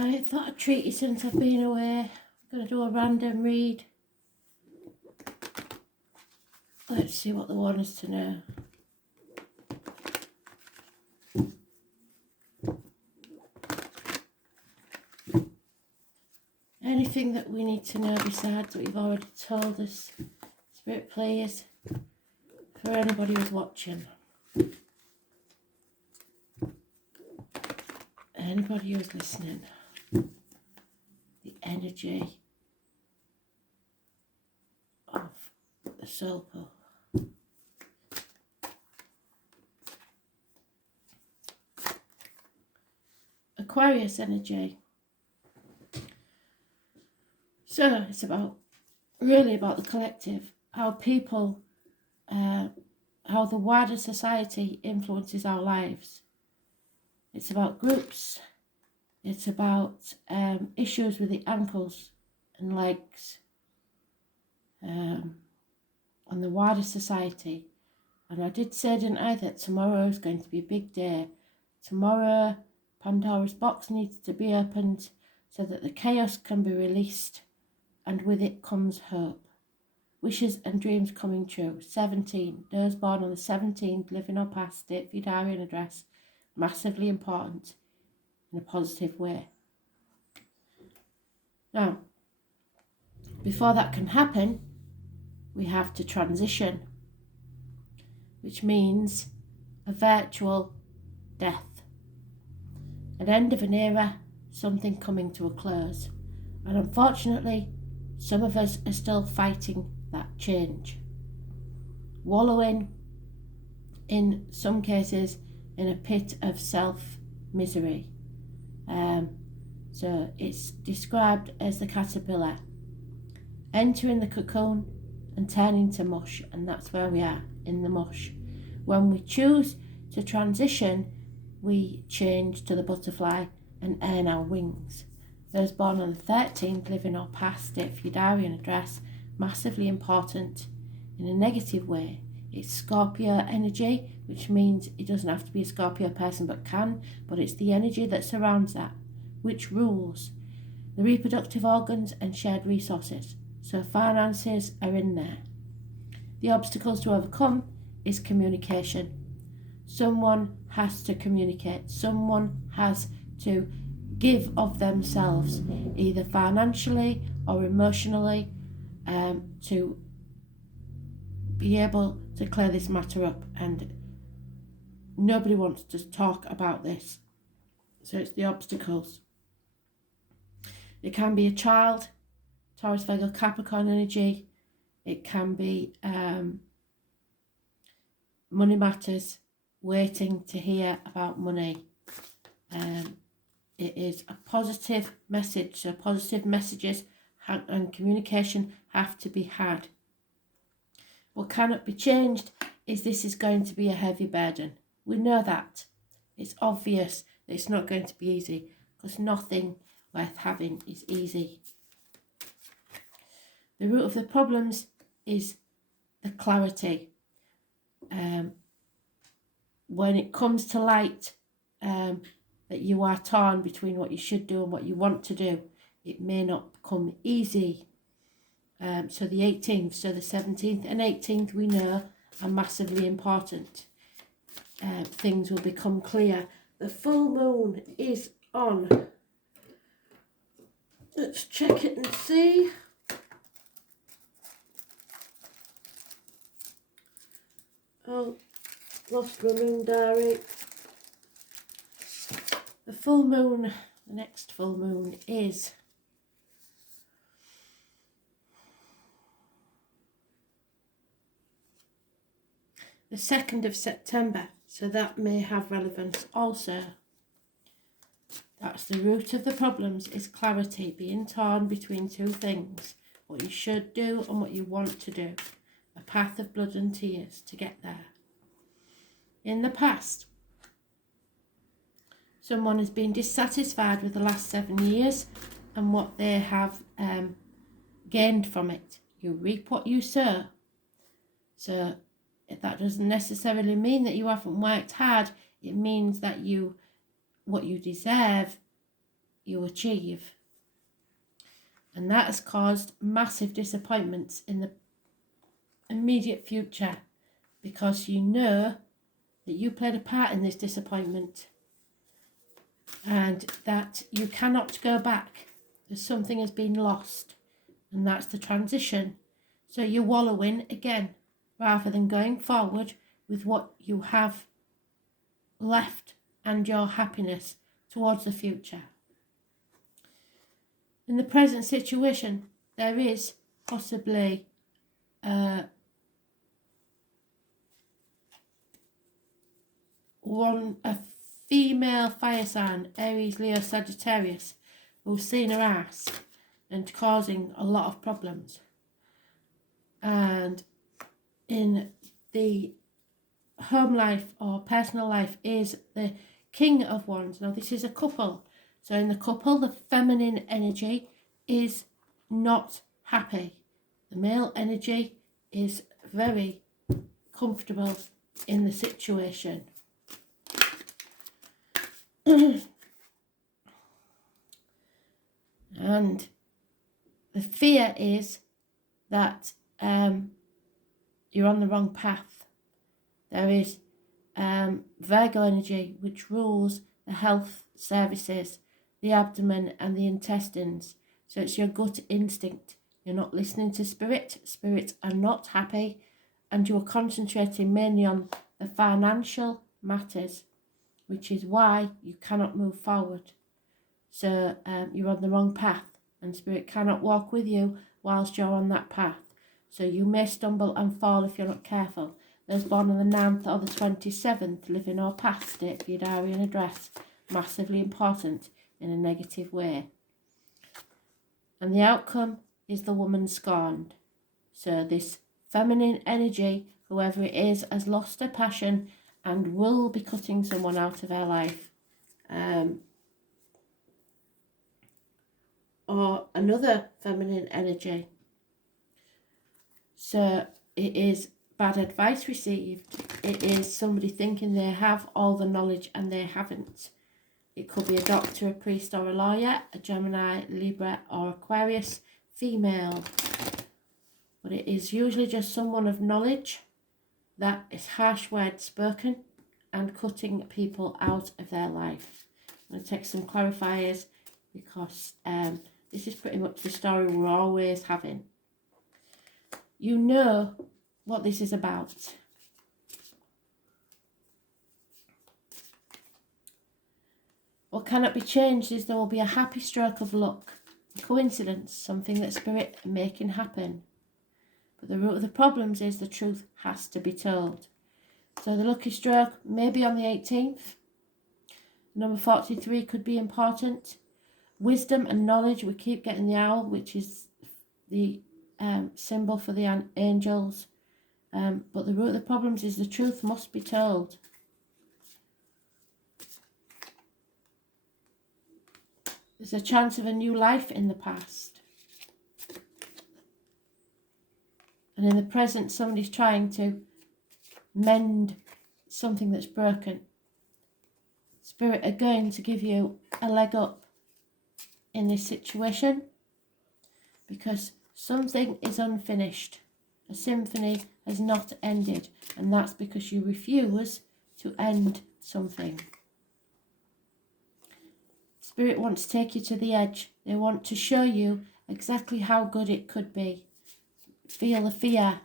I thought I'd treat you since I've been away. I'm going to do a random read. Let's see what they want us to know. Anything that we need to know besides what you've already told us, Spirit players, for anybody who's watching. Anybody who's listening. The energy of the soul pull. Aquarius energy. So it's really about the collective, how people, how the wider society influences our lives. It's about groups. It's about issues with the ankles and legs on the wider society. And I did say, didn't I, that tomorrow is going to be a big day. Tomorrow, Pandora's box needs to be opened so that the chaos can be released, and with it comes hope. Wishes and dreams coming true. 17. Those born on the 17th, living or past, state for your diary and address. Massively important in a positive way. Now, before that can happen, we have to transition, which means a virtual death. An end of an era, something coming to a close. And unfortunately, some of us are still fighting that change. Wallowing, in some cases, in a pit of self-misery. So it's described as the caterpillar entering the cocoon and turning to mush, and that's where we are, in the mush. When we choose to transition, we change to the butterfly and earn our wings. Those born on the 13th, living or past, date for your diary and address, massively important in a negative way. It's Scorpio energy, which means it doesn't have to be a Scorpio person but can, but it's the energy that surrounds that, which rules the reproductive organs and shared resources. So finances are in there. The obstacles to overcome is communication. Someone has to communicate. Someone has to give of themselves, either financially or emotionally, to be able to clear this matter up. And nobody wants to talk about this. So it's the obstacles. It can be a child, Taurus, Virgo, Capricorn energy. It can be money matters, waiting to hear about money. It is a positive message, so positive messages and communication have to be had. What cannot be changed is this is going to be a heavy burden. We know that. It's obvious that it's not going to be easy, because nothing worth having is easy. The root of the problems is the clarity. When it comes to light, that you are torn between what you should do and what you want to do, it may not become easy. So the 18th, so the 17th and 18th, we know are massively important. Things will become clear. The full moon is on. Let's check it and see. Oh, lost my moon diary. The full moon, the next full moon is the 2nd of September, so that may have relevance also. That's the root of the problems, is clarity, being torn between two things, what you should do and what you want to do. A path of blood and tears to get there. In the past, someone has been dissatisfied with the last 7 years and what they have gained from it. You reap what you sow. So that doesn't necessarily mean that you haven't worked hard. It means that what you deserve, you achieve. And that has caused massive disappointments in the immediate future, because you know that you played a part in this disappointment and that you cannot go back. There's something has been lost, and that's the transition. So you're wallowing again rather than going forward with what you have left and your happiness towards the future. In the present situation, there is possibly a female fire sign, Aries, Leo, Sagittarius, who's seen her ass and causing a lot of problems. And in the home life or personal life is the King of Wands. Now this is a couple. So in the couple, the feminine energy is not happy. The male energy is very comfortable in the situation. And the fear is that you're on the wrong path. There is Virgo energy, which rules the health services, the abdomen and the intestines. So it's your gut instinct. You're not listening to spirit. Spirits are not happy, and you're concentrating mainly on the financial matters, which is why you cannot move forward. So you're on the wrong path, and spirit cannot walk with you whilst you're on that path. So you may stumble and fall if you're not careful. Those born on the 9th or the 27th, living or past it, your diary and address, massively important in a negative way. And the outcome is the woman scorned. So this feminine energy, whoever it is, has lost her passion and will be cutting someone out of her life. Or another feminine energy. So it is bad advice received. It is somebody thinking they have all the knowledge and they haven't. It could be a doctor, a priest or a lawyer, a Gemini, Libra or Aquarius, female. But it is usually just someone of knowledge that is harsh words spoken and cutting people out of their life. I'm going to take some clarifiers because this is pretty much the story we're always having. You know what this is about. What cannot be changed is there will be a happy stroke of luck, a coincidence, something that spirit are making happen. But the root of the problems is the truth has to be told. So the lucky stroke may be on the 18th. Number 43 could be important. Wisdom and knowledge, we keep getting the owl, which is the symbol for the angels. But the root of the problems is the truth must be told. There's a chance of a new life in the past. And in the present, somebody's trying to mend something that's broken. Spirit are going to give you a leg up in this situation because something is unfinished. A symphony has not ended, and that's because you refuse to end something. Spirit wants to take you to the edge. They want to show you exactly how good it could be. Feel the fear.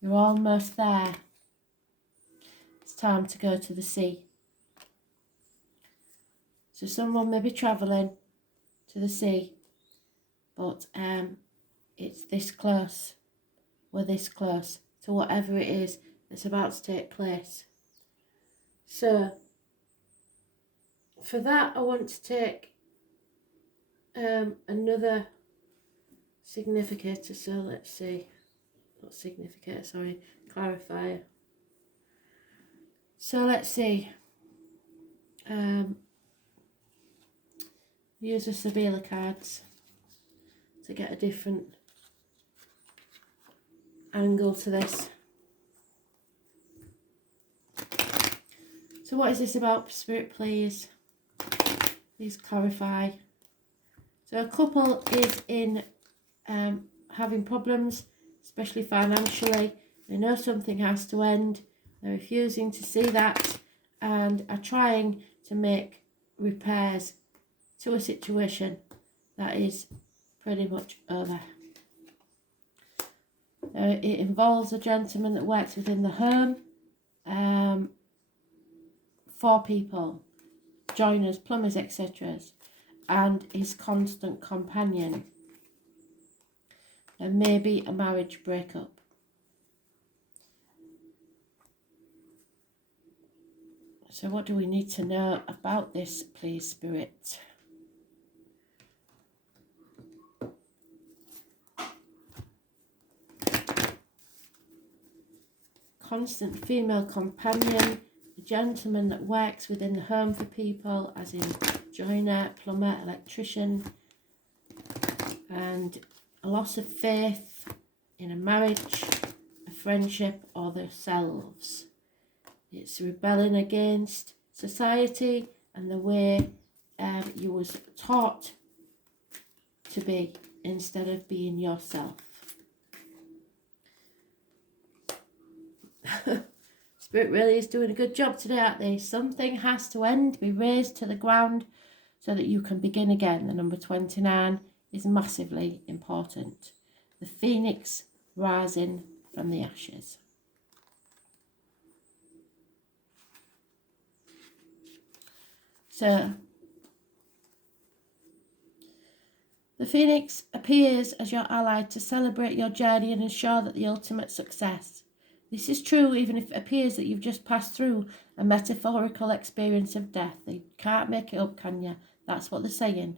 You're almost there. It's time to go to the sea. So someone may be travelling to the sea, but it's this close. We're this close to whatever it is that's about to take place. So for that, I want to take another significator. So let's see, not significator, sorry, clarifier. So let's see. Use the Sibila cards to get a different angle to this. So what is this about, Spirit, please? Please clarify. So a couple is in having problems, especially financially. They know something has to end. They're refusing to see that and are trying to make repairs to a situation that is pretty much over. It involves a gentleman that works within the home, 4 people, joiners, plumbers, etc., and his constant companion. And maybe a marriage breakup. So what do we need to know about this, please, Spirit? Constant female companion, a gentleman that works within the home for people, as in joiner, plumber, electrician, and a loss of faith in a marriage, a friendship, or themselves. It's rebelling against society and the way you was taught to be instead of being yourself. Spirit really is doing a good job today, aren't they? Something has to end, be razed to the ground so that you can begin again. The number 29 is massively important. The phoenix rising from the ashes. So, the phoenix appears as your ally to celebrate your journey and ensure that the ultimate success. This is true even if it appears that you've just passed through a metaphorical experience of death. You can't make it up, can you? That's what they're saying.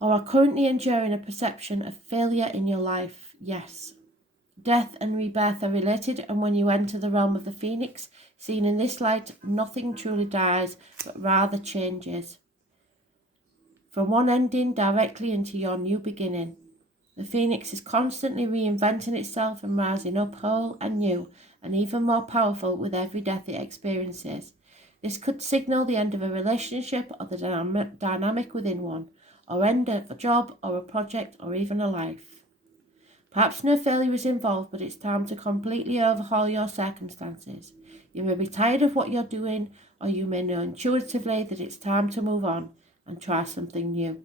Or are currently enduring a perception of failure in your life. Yes. Death and rebirth are related, and when you enter the realm of the phoenix, seen in this light, nothing truly dies, but rather changes. From one ending directly into your new beginning. The phoenix is constantly reinventing itself and rising up whole and new, and even more powerful with every death it experiences. This could signal the end of a relationship or the dynamic within one, or end of a job or a project or even a life. Perhaps no failure is involved, but it's time to completely overhaul your circumstances. You may be tired of what you're doing, or you may know intuitively that it's time to move on and try something new.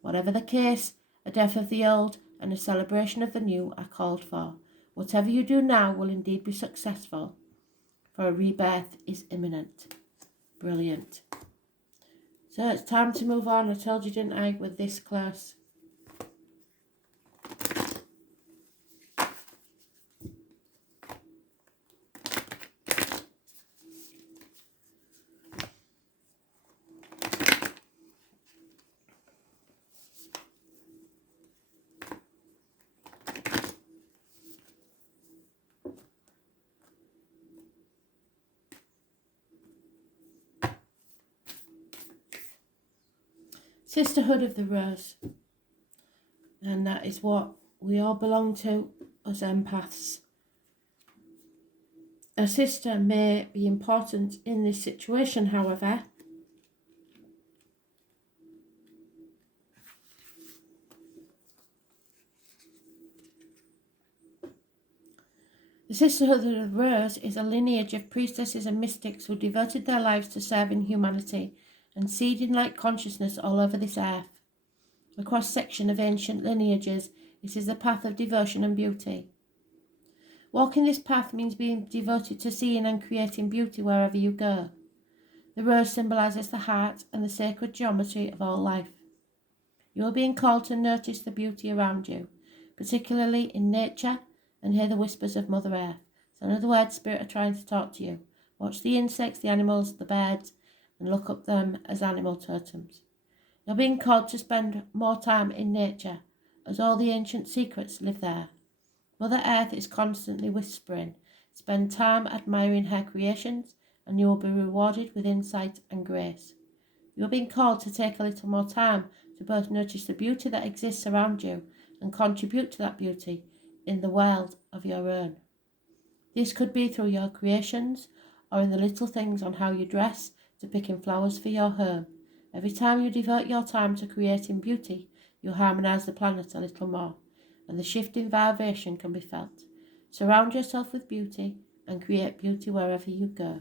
Whatever the case, a death of the old and a celebration of the new are called for. Whatever you do now will indeed be successful, for a rebirth is imminent. Brilliant. So it's time to move on. I told you, didn't I, we're this close. Sisterhood of the Rose. And that is what we all belong to as empaths. A sister may be important in this situation, however. The Sisterhood of the Rose is a lineage of priestesses and mystics who devoted their lives to serving humanity and seeding light consciousness all over this earth. A cross-section of ancient lineages, it is a path of devotion and beauty. Walking this path means being devoted to seeing and creating beauty wherever you go. The rose symbolises the heart and the sacred geometry of all life. You are being called to notice the beauty around you, particularly in nature, and hear the whispers of Mother Earth. So in other words, Spirit are trying to talk to you. Watch the insects, the animals, the birds, and look up them as animal totems. You're being called to spend more time in nature, as all the ancient secrets live there. Mother Earth is constantly whispering. Spend time admiring her creations, and you will be rewarded with insight and grace. You are being called to take a little more time to both notice the beauty that exists around you and contribute to that beauty in the world of your own. This could be through your creations or in the little things on how you dress to picking flowers for your home. Every time you devote your time to creating beauty, you harmonise the planet a little more, and the shift in vibration can be felt. Surround yourself with beauty and create beauty wherever you go.